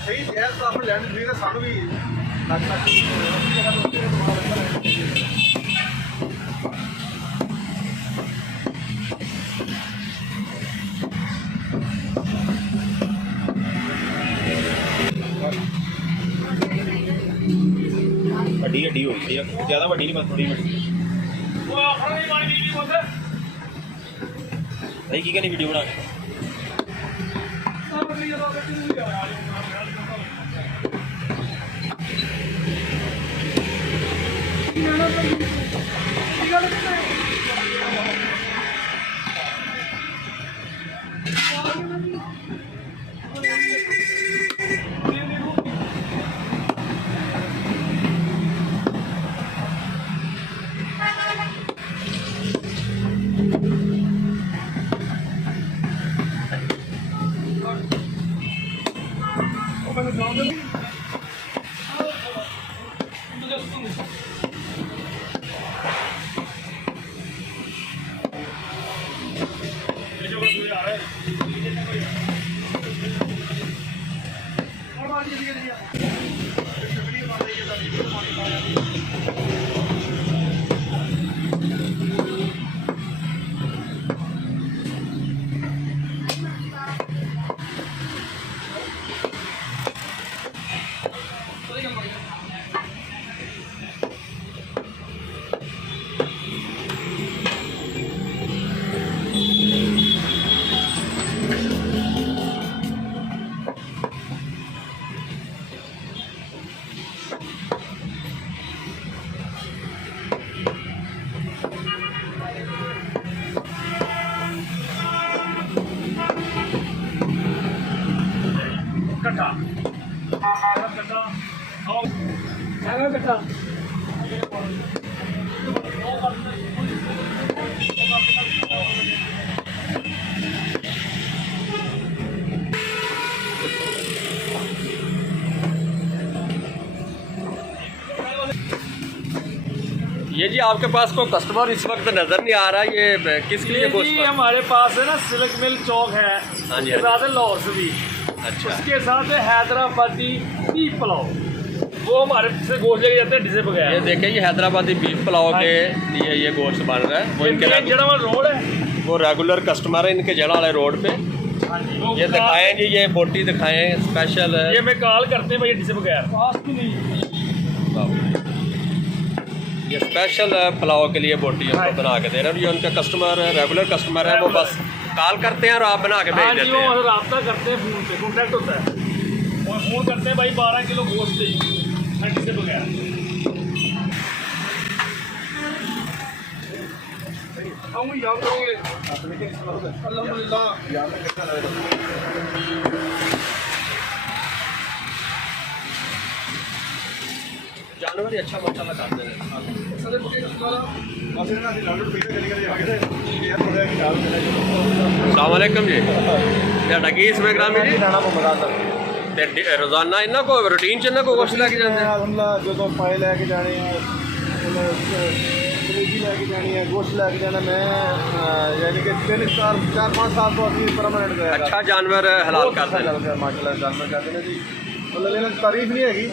सही है तो आप लैंड भी सानू भी लग वड्डी हड्डी हो गई है, ज़्यादा वड्डी नहीं, बस थोड़ी वड्डी। भाई की कहनी वीडियो बना के ये जी आपके पास कोई कस्टमर इस वक्त नज़र नहीं आ रहा, ये किसके लिए गोश्त? जी हमारे पास है ना सिल्क मिल चौक है, हाँ जी, उसके साथ है लाहौर से भी, अच्छा, उसके साथ है हैदराबादी बीफ पुलाव, वो हमारे से गोश्त लेके जाते हैं डिसे बगैर। ये देखें ये हैदराबादी बीफ पुलाव के लिए ये गोश्त बन रहा है। वो इनके जड़ा रोड है, वो रेगुलर कस्टमर है इनके जड़ा वाले रोड पे। ये दिखाएं जी, ये बोटी दिखाएं स्पेशल है। ये मैं कॉल करते हैं भैया डिसे बगैर, ये स्पेशल पुलाव के लिए बोटी उनको बना के दे रहे हैं। ये उनका कस्टमर है, रेगुलर कस्टमर है, वो बस कॉल करते हैं और आप बना के भेज देते हैं। वो रब्ता करते हैं, फोन पे कॉन्टैक्ट होता है और फोन करते हैं भाई 12 किलो गोश्त चाहिए डिसे बगैर। जानवर ही अच्छा माशाल्लाह खाते हैं। अस्सलाम वालेकुम जी, ਤੁਹਾਡਾ ਕੀ ਇਸ ਪ੍ਰੋਗਰਾਮ ਹੈ ਜੀ? ਨਾਣਾ ਮੁਹੰਮਦ ਤੇ ਰੋਜ਼ਾਨਾ ਇਹਨਾਂ ਕੋ ਰੂਟੀਨ ਚ ਇਹਨਾਂ ਕੋ ਕੁਛ ਲੈ ਕੇ ਜਾਂਦੇ ਆ? ਅਲਹਮਦੁਲਿਲਾ ਜਦੋਂ ਪਾਏ ਲੈ ਕੇ ਜਾਣੇ ਆ, ਜਲੇਬੀ ਲੈ ਕੇ ਜਾਣੀ ਹੈ, ਗੋਸ਼ਤ ਲੈ ਕੇ ਜਾਣਾ। मैं यानी कि 4-5 साल तो अभी परमानेंट गया। अच्छा जानवर हलाल करते हैं माशाल्लाह जानवर कहते हैं जी, मतलब ਇਹਨਾਂ ਦੀ ਤਾਰੀਫ ਨਹੀਂ ਹੈਗੀ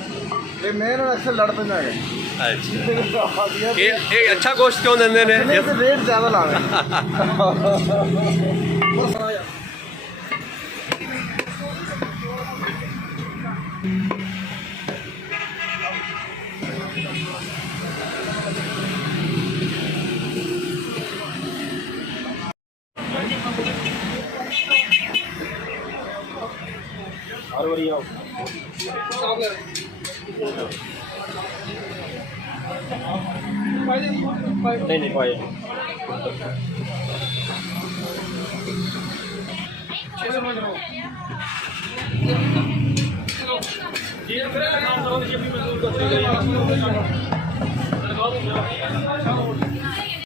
ਤੇ ਮੈਂ ਇਹਨਾਂ ਨਾਲ ਅਕਸਰ ਲੜ ਪੈਂਦਾ ਹੈ। अच्छा ये अच्छा गोश्त क्यों देंगे ने रेट ज़्यादा ला रहे नहीं पाए ये